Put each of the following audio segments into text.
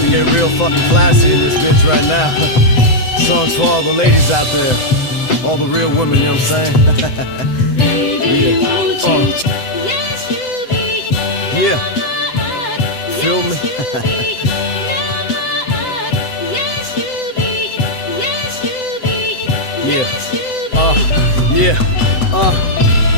about to get real fucking classy in this bitch right now. Songs for all the ladies out there. All the real women, you know what I'm saying? Yeah. Feel me?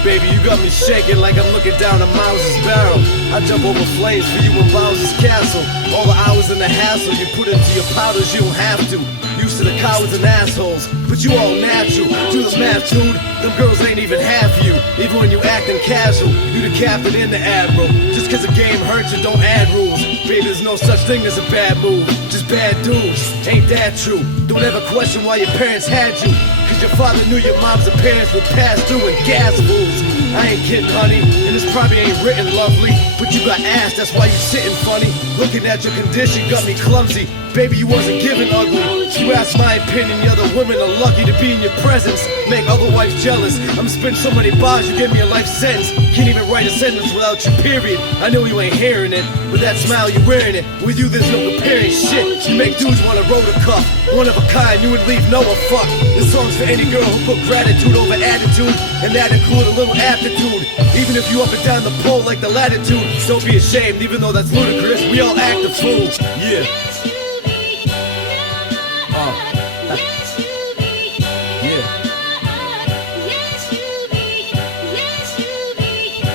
Baby, you got me shaking like I'm looking down a Mouse's barrel. I jump over flames for you in Bowser's castle. All the hours and the hassle you put into your powders, you don't have to. Used to the cowards and assholes, but you all natural. Do the math, dude. Them girls ain't even half you. Even when you acting casual, you the captain and the admiral. Just cause the game hurts you, don't add rules. Baby, there's no such thing as a bad move, just bad dudes. Ain't that true? Don't ever question why your parents had you. Cause your father knew your mom's parents would pass through in gas fools. I ain't kidding, honey, and this probably ain't written lovely, but you got ass, that's why you sitting funny. Looking at your condition got me clumsy. Baby, you wasn't given ugly. You asked my opinion, the other women are lucky to be in your presence. Make other wives jealous. I'm spending so many bars, you give me a life sentence. Can't even write a sentence without your period. I know you ain't hearing it, but that smile, you're wearing it. With you, there's no comparing shit. You make dudes wanna roll the cup. One of a kind, you would leave no a fuck. This song's for any girl who put gratitude over attitude, and that include a little aptitude. Even if you up and down the pole like the latitude, don't be ashamed, even though that's ludicrous. We all act a fool. Yeah.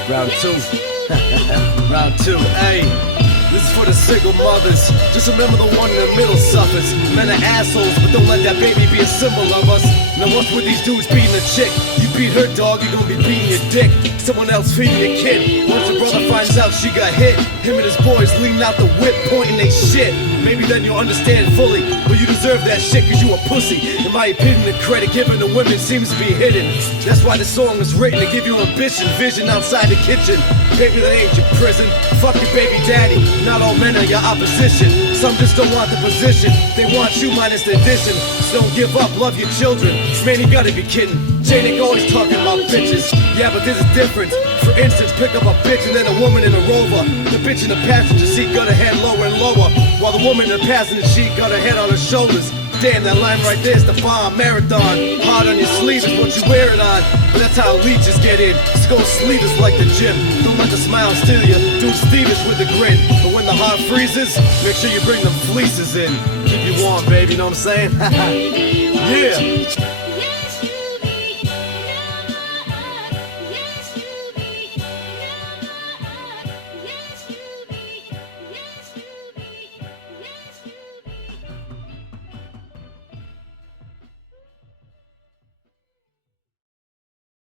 Round two. Round two, ayy. This is for the single mothers. Just remember the one in the middle suffers. Men are assholes, but don't let that baby be a symbol of us. Now what's with these dudes beating a chick? You beat her dog, you gon' be beating your dick. Someone else feeding your kid. Once your brother finds out she got hit, him and his boys leaning out the whip, pointing they shit. Maybe then you'll understand fully, but you deserve that shit cause you a pussy. In my opinion, the credit given to women seems to be hidden. That's why the song is written to give you ambition, vision outside the kitchen. Baby, that ain't your prison. Fuck your baby daddy. Not all men are your opposition. Some just don't want the position. They want you minus the addition. So don't give up, love your children. Man, you gotta be kidding. Jane always talking about bitches. Yeah, but there's a difference. For instance, pick up a bitch and then a woman in a Rover. The bitch in the passenger seat got her head lower and lower, while the woman in the passenger seat got her head on her shoulders. Damn, that line right there's the bar marathon. Hard on your sleeve is what you wear it on. But that's how leeches get in. Skull sleeveless like the gym. Don't let the smile steal you. Do Stevish with a grin. But when the heart freezes, make sure you bring them fleeces in. Keep you warm, baby, you know what I'm saying? Yeah.